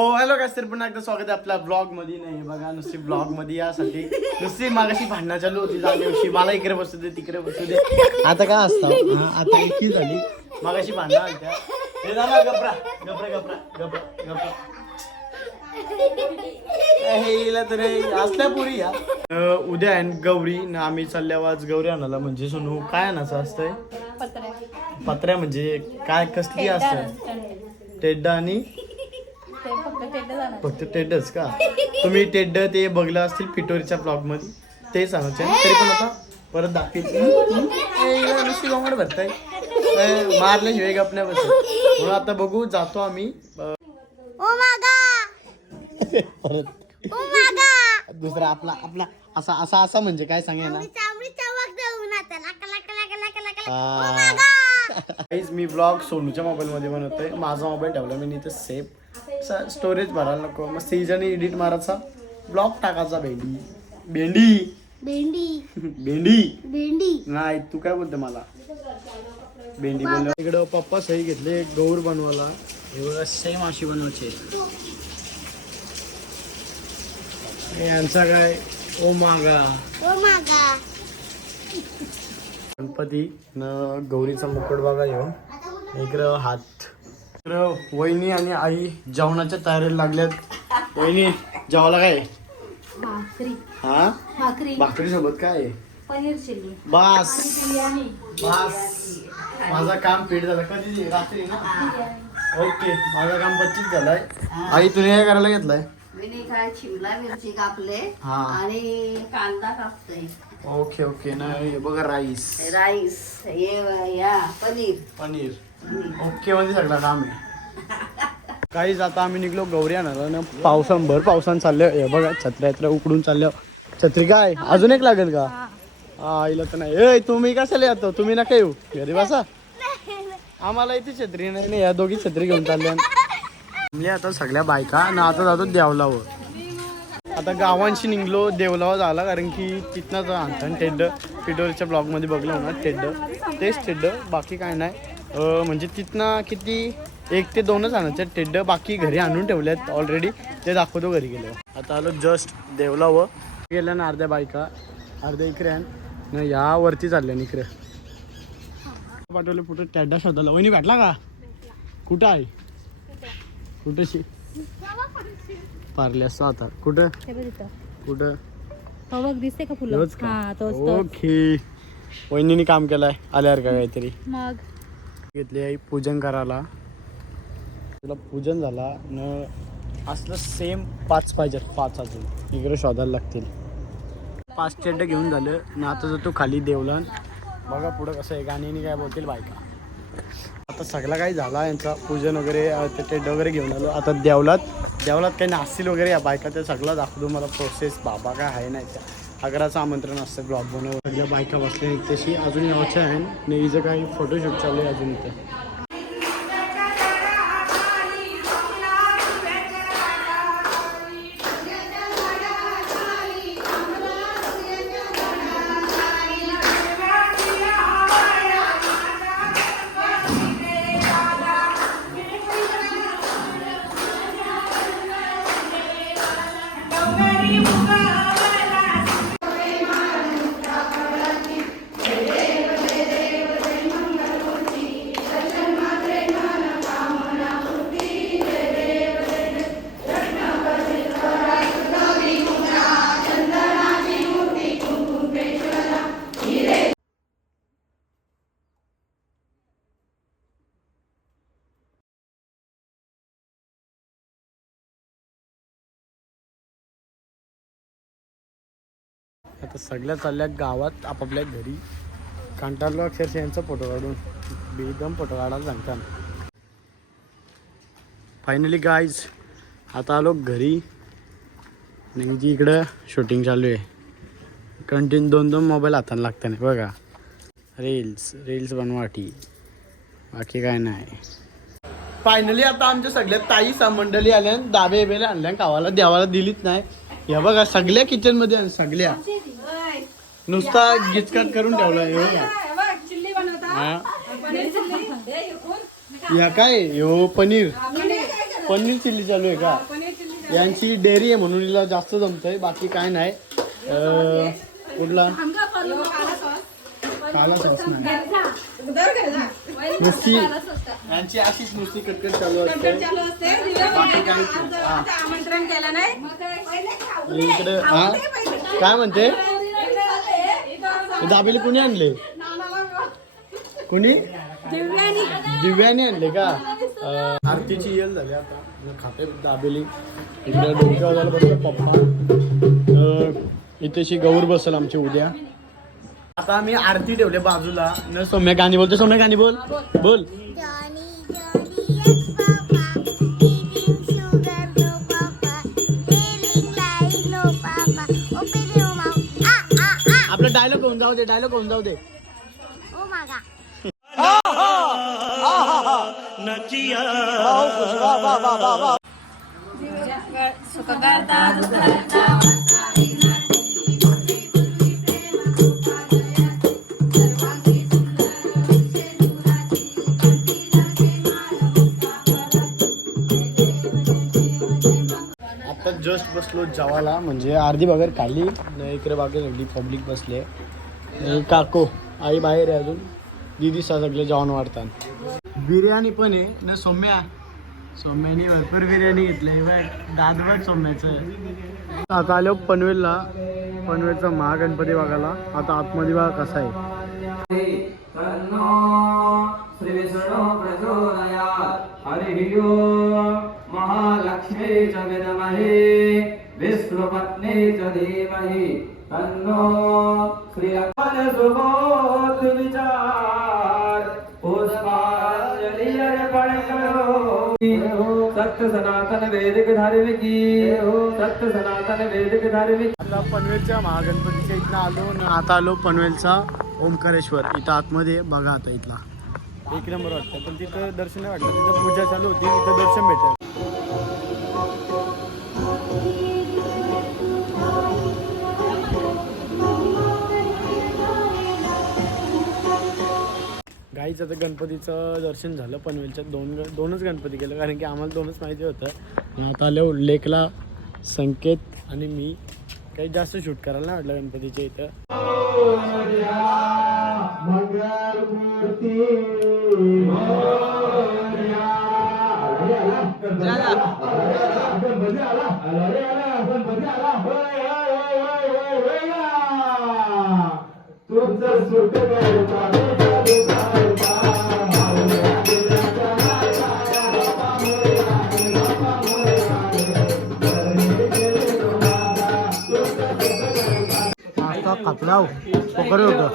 हो हॅलो काय तर पुन्हा एकदा स्वागत आहे आपल्या ब्लॉगमध्ये नाही बघा नुसती ब्लॉगमध्ये यासाठी. नुसती मागाशी भांडणं चालू होती जागेवरची मला इकडे बसू दे तिकडे बसू दे. आता काय असतं? हा, आता इतकी झाली. मागाशी भांडणं आलत्या हे झालं गपरा गपरा गपरा गपरा गपरा. हे हिला तर हे असल्या पुरी या अं, उद्या आहे न गौरी न आम्ही चालल्या आज गौरी आणायला. म्हणजे सोनू काय आणायचं असतंय? पत्र्या. म्हणजे काय कसली असतं टेड्डा आणि फक्त टेडच का? तुम्ही टेड ते बघलं असतील पिटोरीच्या ब्लॉगमध्ये. ते सांगायचे तरी पण आता परत दाखवील नुसती गोंगड भरताय. मारल्याशिवाय गपण्या बस म्हणून आता बघू जातो आम्ही. अं, ओ मागा परत. ओ मागा दुसरा आपला आपला असा असा असा म्हणजे काय सांगे ना मी ब्लॉग सोनूच्या मोबाईल मध्ये बनवतोय. माझा मोबाईल ठेवला मी इथे सेफ स्टोरेज भरायला नको. मग सीजन एडिट मारायचा. ब्लॉग टाकायचा भेंडी. भेंडी. भेंडी. भेंडी. भेंडी. नाही तू काय बोलते मला? भेंडी बोल इकडं पप्पा सही घेतले गौर बनवायला. हे बघा सेम अशी बनवायची. यांचा काय? ओ मागा. ओ मागा. गणपती न गौरीचा मुकुट बघा येऊ इकडं हात इकडं वहिनी आणि आई जेवणाच्या तयारीला लागल्यात. वहिनी जेवायला काय? आहे? भाकरी. हा? भाकरी. भाकरी सोबत काय? आहे? पनीर चिल्ली. बास. बास. माझा काम पीठ झालं. कधी? रात्री ना? ओके. माझं काम पच्चीस झालंय. आई तुम्ही काय करायला घेतलंय? मी काय शिमला मिरची कापले हा. आणि कांदा कापतोय. Okay okay. ना हे बघा राईस. राईस हे या पनीर. पनीर. ओके मध्ये सगळं काम आहे. काहीच आता आम्ही निघलो गौरी आणायला ना पावसान भर पावसान चाललं. हे बघा छत्र्या छत्र्या उकडून चाललं. छत्री काय? अजून एक लागेल का? हा आईला तर नाही. ए तुम्ही कशाला येतो? तुम्ही नका येऊ. घरी बसा. आम्हाला इथे छत्री नाही ना या दोघी छत्री घेऊन चालल्या. थांबले आता सगळ्या बायका ना आता जातो देवलावर. आता गावांशी निघलो देवलावर झाला कारण की तिथनंच आणतं टेड्ड पिटोरीच्या ब्लॉगमध्ये बघलं ना टेड्ड तेच टेड्ड बाकी काय नाही. म्हणजे तिथनं किती एक ते दोनच आणायचे टेड्ड बाकी घरी आणून ठेवल्यात ऑलरेडी ते दाखवतो घरी गेलो आता आलो जस्ट देवलावर. गेल्या ना अर्ध्या बायका अर्ध्या इकडे आहे ना या वरती चालल्या ना इकडे. पाठवले कुठं टेड्डा शोधायला. वहिनी भेटला का? कुठं आहे? कुठं शी पारले असतो आता. कुठं? कुठं? दिसते का फुलं? ओके. वहिनीने काम केलंय. आल्यावर का काहीतरी? मग? घेतली आहे पूजन करायला. तुला पूजन झाला न असलं सेम पाच पाहिजेत पाच अजून. इकडे शोधायला लागतील. पाच टेंट घेऊन झालं. न आता जातो खाली देवलन. बघा पुढं कसं आहे. गाण्याने काय बोलतील बायका. आता सगळा काही झाला. यांचा पूजन वगैरे ते टेंट वगैरे घेऊन आलो. आता देवलात. देवलात काही नाचतील वगैरे या बायका. ते सगळं दाखवतो. मला प्रोसेस बाबा काय आहे नाही त्या. अकराचं आमंत्रण असतं ब्लॉग बनवलं सगळ्या बायका बसल्या तशी अजून यावच्या आहे आणि हिचं काही फोटोशूट चालू आहे अजून इथं. सगळ्या चालल्या गावात आपापल्या घरी. कंटाळलो अक्षरशः यांचा फोटो काढून एकदम फोटो काढायला सांगतात. फायनली गाईज आता आलो घरी. नेमकी इकडं शूटिंग चालू आहे. कंटिन्यू दोन दोन मोबाईल हाताने लागतात नाही बघा. रील्स रील्स बनवाटी. बाकी काय नाही. फायनली आता आमच्या सगळ्या ताई सामंडली आल्या दाबे बेले आणल्या गावाला देवाला दिलीच नाही. हे बघा सगळ्या किचनमध्ये सगळ्या. नुसता गिचकट करून ठेवला हे. हा. या काय यो पनीर. पनीर चिल्ली चालू आहे का? यांची डेअरी आहे म्हणून हिला जास्त जमतंय बाकी काय नाही. कुठला? काला सॉस नाही. नुसती यांची अशीच नुसती कटकट चालू असते. बाकी. हा. आणि इकडे हा? काय म्हणते? हे दाबेली कुणी आणले? कुणी? दिव्याने आणले का? आरतीची येल झाली आता. खाते दाबेली. इकडे डोक्यावर बसले पप्पा. इथेशी गौर बसल आमची उद्या. आता आम्ही आरती ठेवले बाजूला. न सौम्या गाणी बोलतो सौम्या गाणी बोल. बोल. डायलॉग होऊन जाऊ दे डायलॉग होऊन जाऊ दे. Oh my God. जस्ट बसलो जावाला म्हणजे अर्धी बागर खाली न इकडे बागे सगळी पब्लिक बसले काको आई बाहेर आहे अजून. दिदी सगळे जेवण वाढतात. बिर्याणी पण आहे. ना सौम्या? सौम्याने भरपूर बिर्याणी घेतली. बघ दादवट सौम्याचं. आता आलो पनवेलला. पनवेलचा महागणपती बघायला आता आतमध्ये बघा कसा आहे. विष्णुपत्नी च धीमहि तन्नो श्रीलक्ष्मण सुबोध विचार पुष्पांजलि अर्पण करो सत्य सनातन वैदिक धार्मिकी सत्य सनातन वैदिक धार्मिक पनवेलच्या महागणपतीच्या इथनं आलो न आता आलो पनवेलचा ओंकारेश्वर. इथं आतमध्ये बघा आता इथला. एक नंबर वाटतं. पण तिथं दर्शन नाही वाटलं तिथं पूजा चालू होती तिथं दर्शन भेटेल आईचं तर गणपतीचं दर्शन झालं पनवेलच्या. दोन ग- दोनच गणपती केलं कारण की आम्हाला दोनच माहिती होतं. आता आलो लेकला संकेत आणि मी. काही जास्त शूट करायला नाही वाटलं गणपतीच्या इथं. आता कापला पकड होतं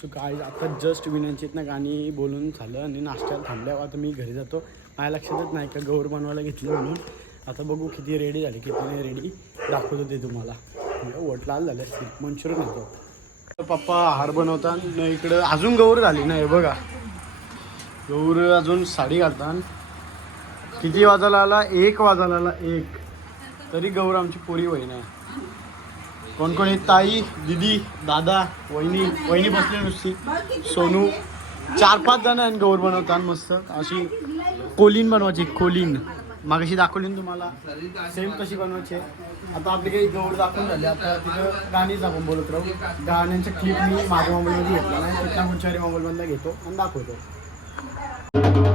सो काय आता जस्ट विनांची ना गाणी बोलून झालं आणि नाश्त्याला थांबल्यावर आता मी घरी जातो. माझ्या लक्षातच नाही का गौर बनवायला घेतलं म्हणून. आता बघू किती रेडी झाली किती नाही रेडी दाखवतो ते तुम्हाला. म्हणजे वट लाल झाले असतील. मंचुरियन होतो पप्पा हार बनवतात. न इकडं अजून गौर झाली नाही बघा. गौर अजून साडी घालतात. किती वाजायला आला? एक वाजायला आला एक. तरी गौर आमची पोरी वही नाही कोण कोण आहेत ताई दिदी दादा वहिनी वहिनी बसली नुसती. सोनू. चार पाच जण आहेत गौर बनवतात मस्त. अशी कोलीन बनवायची कोलीन. मागाशी दाखवली ना तुम्हाला. सेम कशी बनवायची. आहे. आता आपली काही गौर दाखवून झाली. आता तिथं गाणीच आपण बोलत राहू. गाण्यांच्या क्लिप मी माझ्या मोबाईलमध्ये घेतला नाही. तिथल्या गुंचारी मोबाईलमधला घेतो आणि दाखवतो.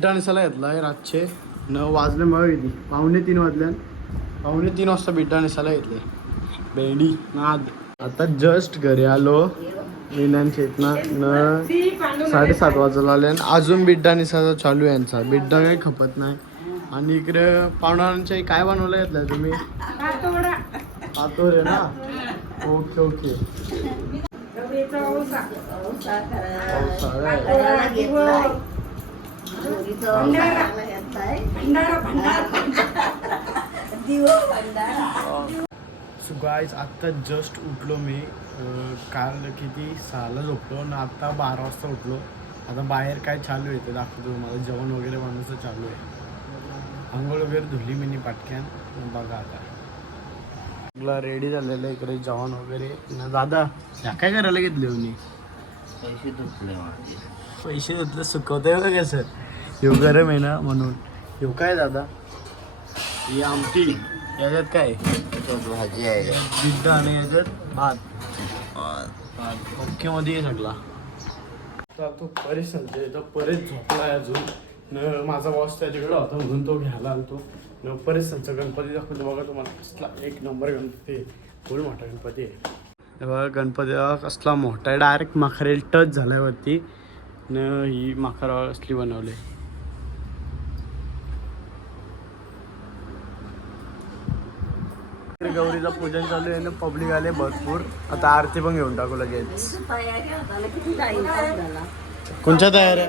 बिड्डा निसाला घेतलाय रातचे. न वाजले मग किती पावणे तीन वाजल्यान पावणे तीन वाजता बिड्डा निसाला घेतले बेंडी नाद आता जस्ट घरी आलो. विनांच्या इथनं न साडेसात वाजता आले. आणि अजून बिड्डा निसाचा चालू आहे यांचा. बिड्डा काही खपत नाही. आणि इकडे पाहुणांच्या काय बनवलं घेतलंय तुम्ही? पातोरे ना? Okay okay. पावसाळा सो गाईज आत्ता जस्ट उठलो मी. काल किती? सहाला झोपलो आणि आत्ता बारा वाजता उठलो. आता बाहेर काय चालू आहे ते दाखवतो मला जेवण वगैरे बनवायचं चालू आहे. आंघोळ वगैरे धुली मी पाटक्यान बघा आता. आपला रेडी झालेलं आहे इकडे जेवण वगैरे. ना दादा या काय करायला घेतले मी पैसे माझे. पैसे घेतले सुकवतंय बघा कसं ह्यो गरम आहे ना म्हणून. ह्यो काय दादा? ही आमटी. याच्यात काय? त्याच्यात भाजी आहे. बिड्डा आणि याच्यात भात. भात. ओके मध्ये आहे सगळा. तर तो परेश सांगते तो परेश झोपलाय अजून. न माझा बॉस त्याच्याकडे होता म्हणून तो घ्यायला आलतो. न परेश सांगचा गणपती दाखवतो बघा तुम्हाला कसला एक नंबर गणपती आहे. फुल मोठा गणपती आहे. बघा गणपती कसला मोठा आहे. डायरेक्ट माखरेल टच झालाय वरती. न ही माखर असली बनवली. इकडे गौरीचं पूजन चालू आहे ना पब्लिक आले भरपूर. आता आरती पण घेऊन टाकू लगेच. कोणच्या तयाऱ्या?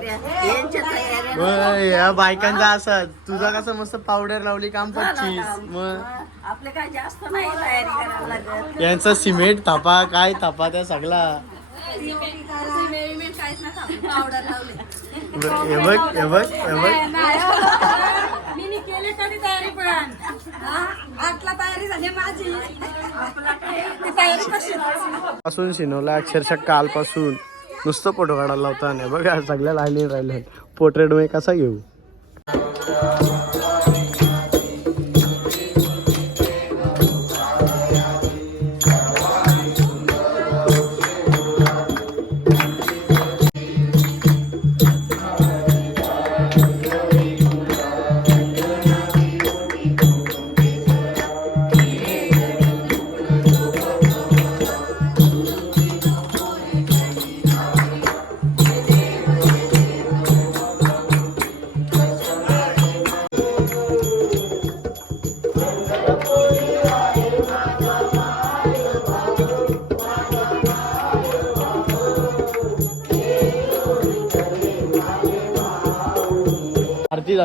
या बायकांचा असा तुझा कसं मस्त पावडर लावली काम पडचीस मग? काय जास्त नाही यांचा सिमेंट थापा काय थापा त्या सगळा. एवढ एवढ एवढ मी कधी तयारी पण. हा? आठला तयारी झाली माझी. ती तयारी कशी? पासून शिनवला अक्षरशः कालपासून नुसतं फोटो काढायला लावता आणि बघा सगळ्या राहिले राहिले पोर्ट्रेट मी कसा घेऊ.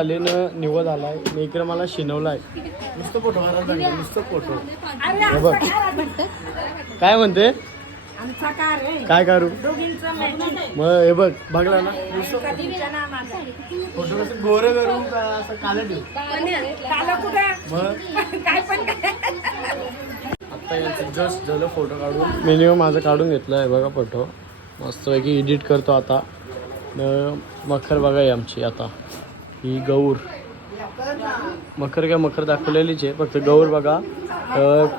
आरती झाली न निवड आलाय. मी इकडे मला शिनवलाय. नुसतं फोटो नुसतं फोटो हे बघ. काय म्हणते? कार काय करू. मग हे बघ बघला ना. फोटो कसं गोरं करून का असं काला ठेवू? मग? यांचं जस्ट झालं फोटो काढून. मिनिमम माझं काढून घेतलं आहे बघा फोटो मस्तपैकी एडिट करतो आता. मखर बघा आमची आता. ही गौर. मखर काय मखर दाखवलेलीच आहे फक्त गौर बघा.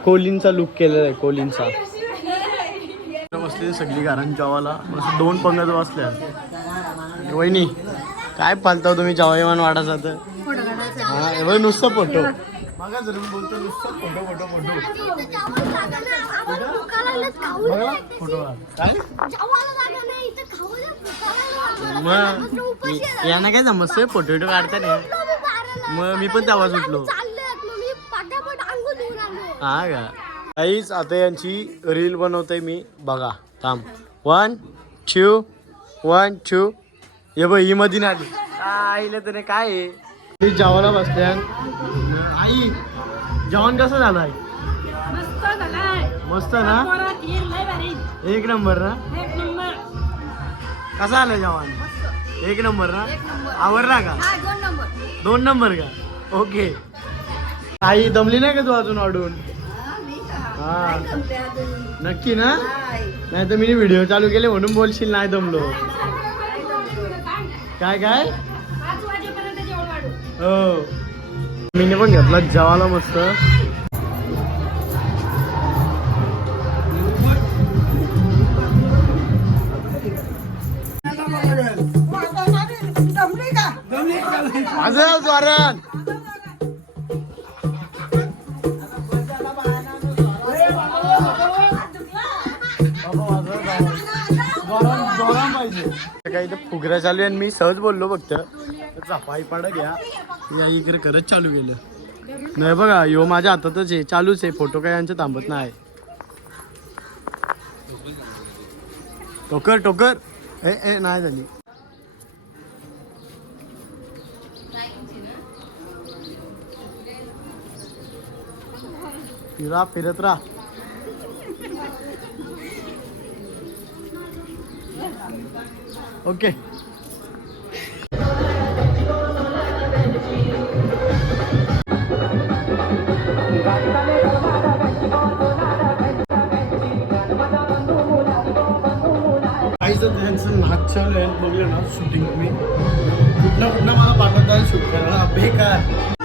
कोलींचा लुक केलेला आहे कोलींचा बसले सगळी घरांनी जेवाला दोन पंगत बसल्या. वहिनी काय पालता तुम्ही जेवायमान वाढायचा तर नुसतं फोटो. बघा जर मी बोलतो नुसतं फोटो फोटो फोटो. बघा. फोटो काय? मग यांना काय समजतंय? फोटो विटो काढता नाही मग मी पण तेव्हाच उठलो. हा का? काहीच आता यांची रील बनवतोय मी. बघा थांब. वन टू वन टू हे बघ ही मधी आली आईला तरी काय आहे? ती जेवायला बसल्या आई जेवण कसं झालंय? मस्त झालाय. मस्त ना? पोरात येईल लय भारी. एक नंबर ना? एक नंबर. कसं आलं जेवण? एक नंबर ना? आवडला का? दोन नंबर. दोन नंबर का? ओके. आई दमली नाही का तू अजून हा नक्की ना? नाही. तर मी व्हिडिओ चालू केले म्हणून बोलशील नाही दमलो. काय काय? पाच वाजेपर्यंत जेवण वाढू. हो. मीने पण घेतला जेवायला मस्त जमली का पाहिजे काही फुगऱ्या चालू आहे आणि मी सहज बोललो फक्त. पाय पाड घ्या. या इकडे करत चालू केलं. नाही बघा यो माझ्या हातातच आहे. चालूच आहे. फोटो काय यांचं थांबत नाही. टोकर टोकर. ए ए नाही झाली. फिरा फिरत राहा. ओके. काही जर त्यांचं नाच बघलं ना शूटिंग मी कुठनं कुठनं मला पाठवत शूट करायला? बेकार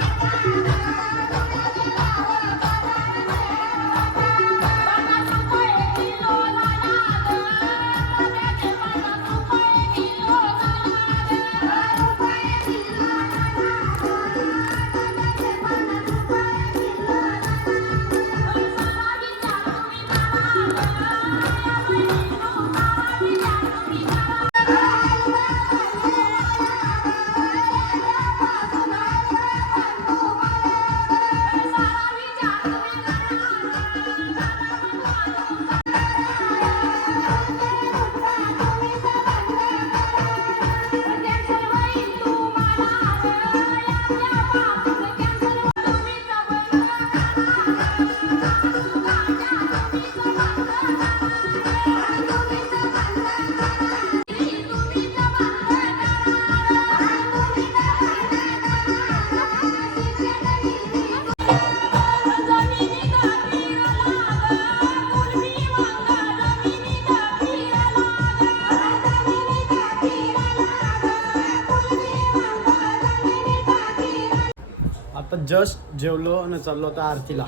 जस्ट जेवलो आणि चाललो होता आरतीला.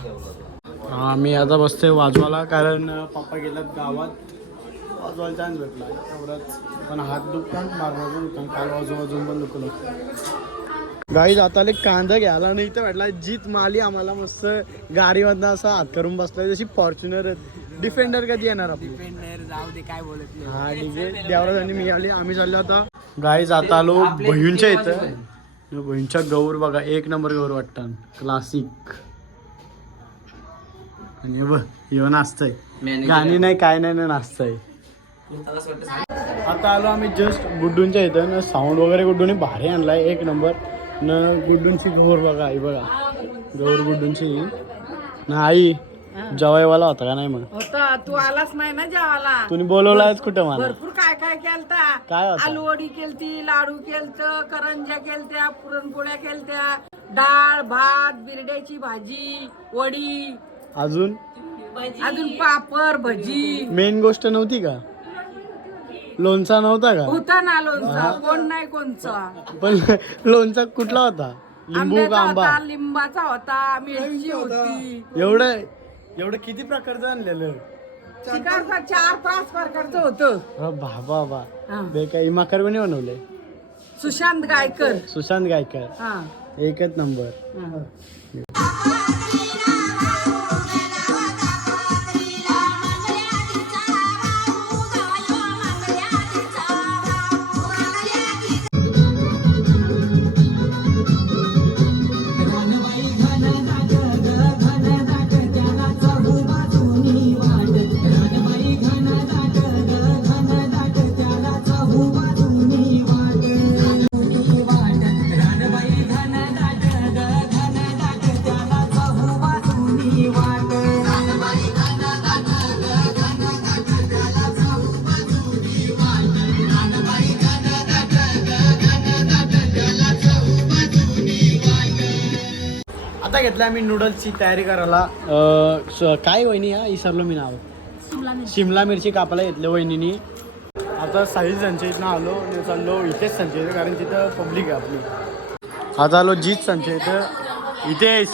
हा मी आता बसतोय वाजवाला कारण पप्पा गेल्यात गावात. वाजवायला चान्स भेटला. तेवढंच पण हात दुखतात मारण्याचं दुकान काल वाजून वाजून पण दुखलं गाई जाताले कांदा घ्यायला नाही तर भेटला जीत माली आम्हाला मस्त गाडीमधनं असा हात करून बसलाय. जशी फॉर्च्युनर डिफेंडर कधी येणार आपली? जाऊ दे काय बोलत नाही. हा आहे देवराज आणि मी आली आम्ही चाललो आता. गाई जात आलो बहीणच्या इथं. बहीणच्या गौर बघा एक नंबर गौर वाटतं. क्लासिक आणि बघ नाचतंय. गाणी नाही काय नाही ना नाचतंय. आता आलो आम्ही जस्ट गुड्डूंच्या इथं. ना साऊंड वगैरे गुड्डूने भारी आणलाय एक नंबर. न गुड्डूंची गौर बघा आई बघा. गौर गुड्डूंची. ना आई. जवायवाला होता का नाही मग? होता. तू आलाच नाही ना जेवायला? तुम्ही बोलवलायच कुठं मला? भरपूर काय काय केलता? काय होतं? आलूवडी केलती लाडू केलत करंज्या केलत्या पुरणपोळ्या केलत्या डाळ भात बिरड्याची भाजी वडी अजून? अजून पापड भजी. मेन गोष्ट नव्हती का? लोणचा नव्हता का? होता ना लोणचा. कोण नाही कोणचा. पण लोणचा कुठला होता? लिंबू का आंब्याचा आंबा? होता लिंबाचा होता मिरची होती. एवढं एवढं किती प्रकारचं आणलेलं? चार पाच प्रकारचं होतं. बाबा बा हा. बे काही माकर कोणी बनवले. सुशांत गायकर. सुशांत गायकर. हा. एकच नंबर. हा. घेतलं आम्ही नूडल्सची तयारी करायला. अं, स- काय वहिनी हा? विसरलो मी नाव. शिमला मिरची. कापायला घेतलं वहिनीनी. आता साईज संचय इथनं आलो आणि चाललो इथेच संचय इथं कारण तिथं पब्लिक आहे आपली. आता आलो जीत संचय इथं. इथेच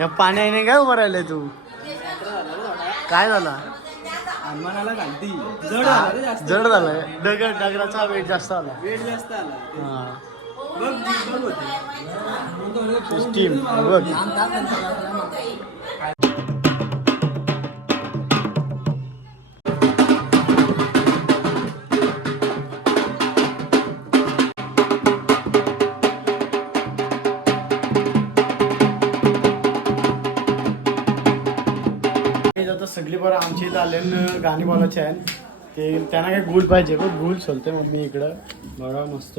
या पाण्याने काय उभं राहिलंय तू? काय झाला? हनुमानाला घालती. जड झालंय. दगड दगडाचा वेट जास्त आला. वेळ जास्त आला. हा. सगळी बरं आमची इथं गाणी बोलायचे आहेत. ते त्यांना काही गुल पाहिजे बघ गुल सोलते मग मी इकडं. बरं मस्त.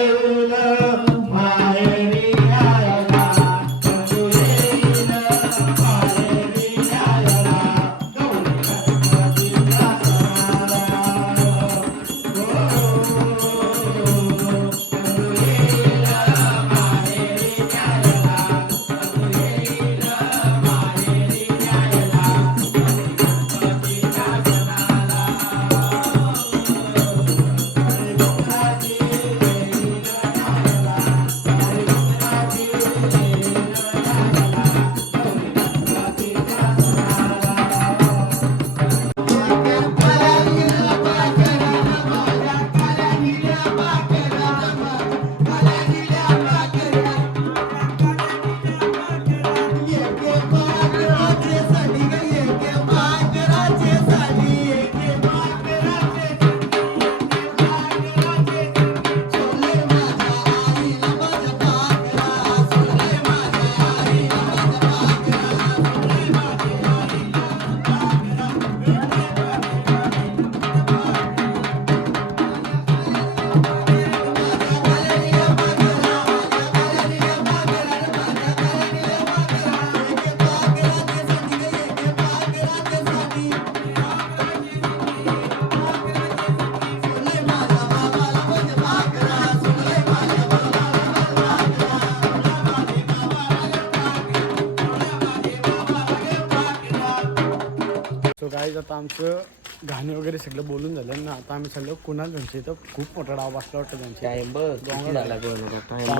गाईज आता आमचं घाणे वगैरे सगळं बोलून झालं ना आता आम्ही सगळं कुणाल त्यांच्या इथं. खूप मोठा डाव बसला वाटतं त्यांचे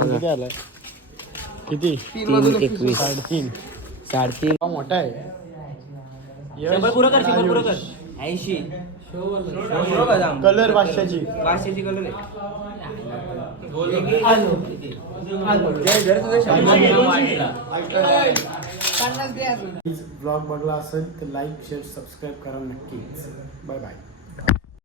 किती आलाय? किती? साडेतीन. साडेतीन. मोठा आहे. कलर भाषाची पाचशेची कलर आहे. ब्लॉग बघला असेल तर लाईक शेअर सबस्क्राईब करा नक्की बाय बाय